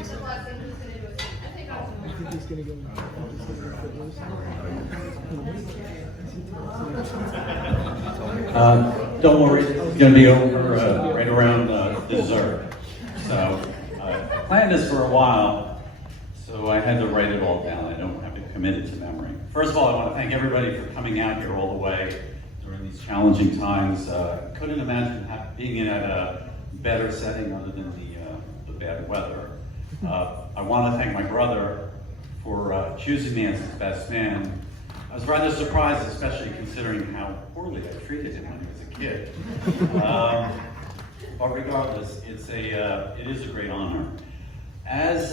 He's gonna go. Don't worry, it's going to be over right around dessert. So I planned this for a while, so I had to write it all down. I don't have it committed to memory. First of all, I want to thank everybody for coming out here all the way during these challenging times. Couldn't imagine being in a better setting other than the bad weather. I want to thank my brother for choosing me as his best man. I was rather surprised, especially considering how poorly I treated him when he was a kid. But regardless, it is a great honor. As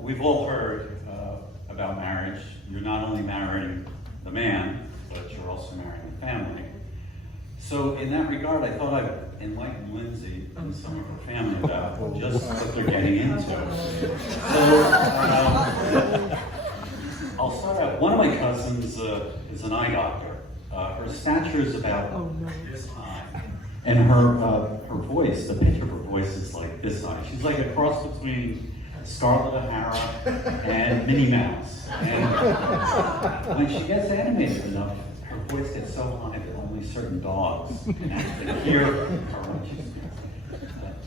we've all heard about marriage, you're not only marrying the man, but you're also marrying the family. So in that regard, I thought I'd enlighten Lindsay and some of her family about just what they're getting into. So I'll start out. One of my cousins is an eye doctor. Her stature is about this high, and her voice, the pitch of her voice is like this high. She's like a cross between Scarlett O'Hara and Minnie Mouse. And when she gets animated enough, her voice gets so high that only certain dogs can actually hear her when she speaks.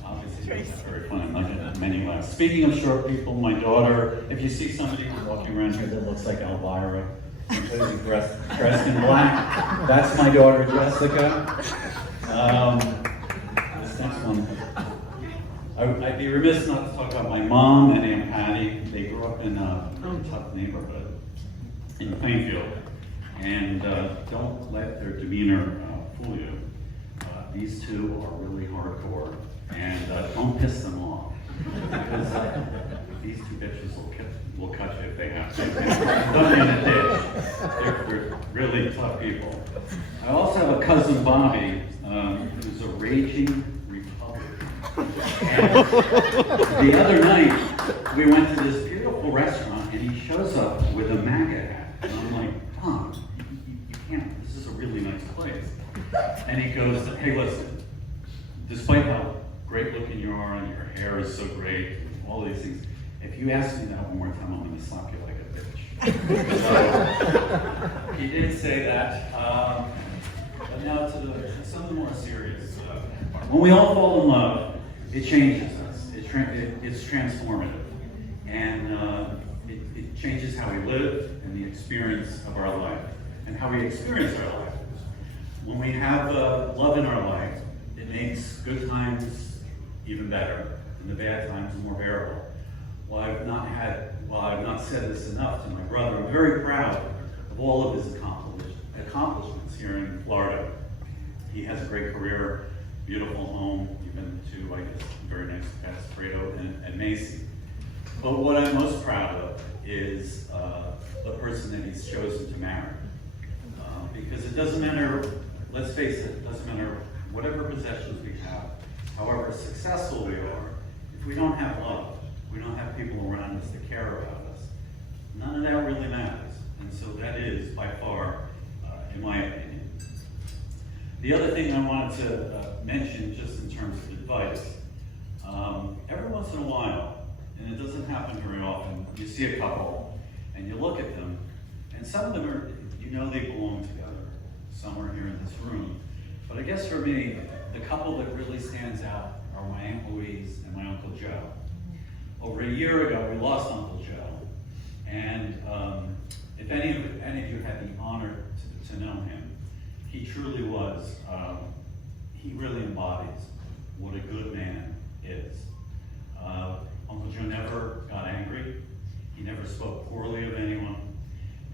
Obviously, it's very fun. I'm not getting many laughs. Speaking of short people, my daughter, if you see somebody walking around here that looks like Elvira, completely dressed in black, that's my daughter, Jessica. This next one. I'd be remiss not to talk about my mom and Aunt Patty. They grew up in a tough neighborhood in Plainfield. And don't let their demeanor fool you. These two are really hardcore. And don't piss them off. Because these two bitches will cut you if they have to. Don't in a ditch. They're really tough people. I also have a cousin, Bobby, who's a raging Republican. And the other night, we went to this beautiful restaurant, and he shows up with a MAGA hat. And I'm like, Tom, you can't, this is a really nice place. And he goes, hey, listen, despite how great looking you are and your hair is so great, all these things, if you ask me that one more time, I'm going to slap you like a bitch. So, he did say that. But now to something more serious. When we all fall in love, it changes us. It's transformative. And it changes how we live and the experience of our life and how we experience our life. When we have love in our life, it makes good times even better and the bad times more bearable. While I've not said this enough to my brother, I'm very proud of all of his accomplishments here in Florida. He has a great career, beautiful home, even to, I guess, the very next past Fredo and Macy. But what I'm most proud of is the person that he's chosen to marry. Because it doesn't matter, let's face it doesn't matter whatever possessions we have, however successful we are, if we don't have love, we don't have people around us that care about us, none of that really matters. And so that is, by far, in my opinion. The other thing I wanted to mention, just in terms of advice, every once in a while, and it doesn't happen very often, you see a couple, and you look at them, and some of them are, you know they belong together. Some are here in this room. But I guess for me, the couple that really stands out are my Aunt Louise and my Uncle Joe. Over a year ago, we lost Uncle Joe. And if any of you had the honor to know him, he truly was, he really embodies what a good man is. Uncle Joe never got angry. He never spoke poorly of anyone.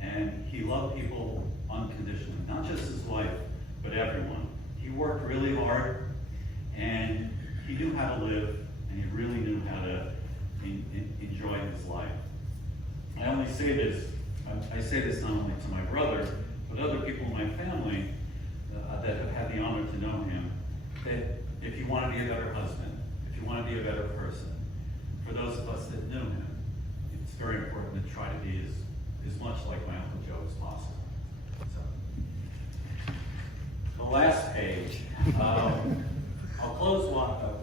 And he loved people unconditionally, not just his wife, but everyone. He worked really hard, and he knew how to live, and he really knew how to enjoy his life. I only say this, I say this not only to my brother, but other people in my family that have had the honor to know him, that if you want to be a better husband, if you want to be a better person, for those of us that knew him, it's very important to try to be as much like my Uncle Joe as possible. So, the last page, I'll close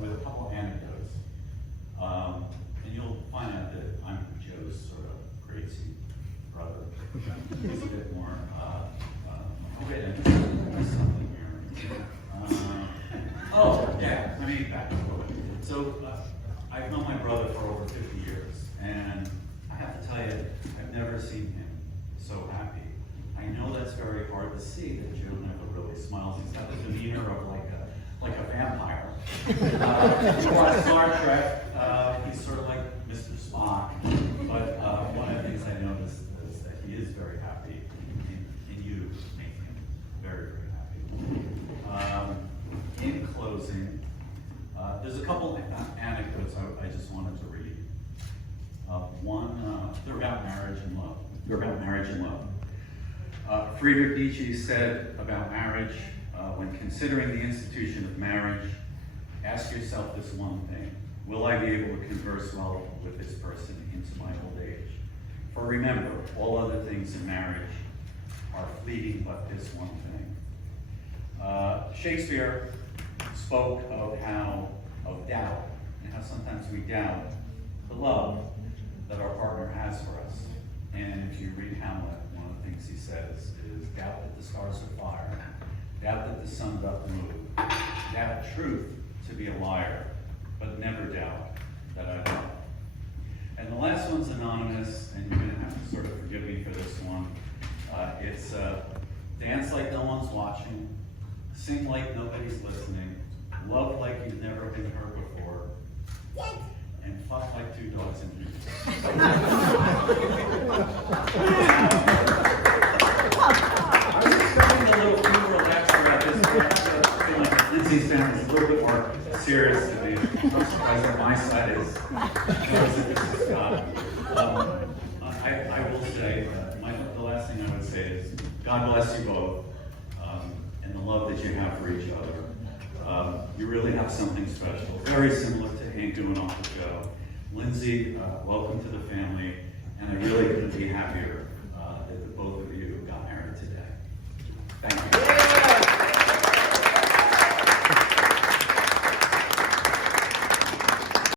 with a couple anecdotes, and you'll find It's a bit more, wait a minute, there's something here. Oh, yeah, let me back up a little bit. So, I've known my brother for over 50 years, and I have to tell you, I've never seen him so happy. I know that's very hard to see, that Joe never really smiles. He's got the demeanor of like a vampire. If you watch Star Trek, he's sort of like Mr. Spock. But one of the things I noticed is that he is very happy, and you make him very, very happy. In closing, there's a couple anecdotes I just wanted to read. One, they're about marriage and love. They're about marriage and love. Friedrich Nietzsche said about marriage, when considering the institution of marriage, ask yourself this one thing: will I be able to converse well with this person into my old age? For remember, all other things in marriage are fleeting but this one thing. Shakespeare spoke of doubt, and how sometimes we doubt the love that our partner has for us. And if you read Hamlet, one of the things he says is, doubt that the stars are fire, doubt that the sun doth move, doubt truth to be a liar, but never doubt that I love. And the last one's anonymous, and you're gonna have to sort of forgive me for this one. It's dance like no one's watching, sing like nobody's listening, love like you've never been heard before, and fuck like two dogs in here. I was expecting a little funeral extra at this point. I feel like Lindsay's family is a little bit more serious to me. I'm surprised that my side is. I will say, the last thing I would say is, God bless you both, and the love that you have for each other. You really have something special, very similar to Hank doing off the show. Lindsay, welcome to the family, and I really couldn't be happier that the both of you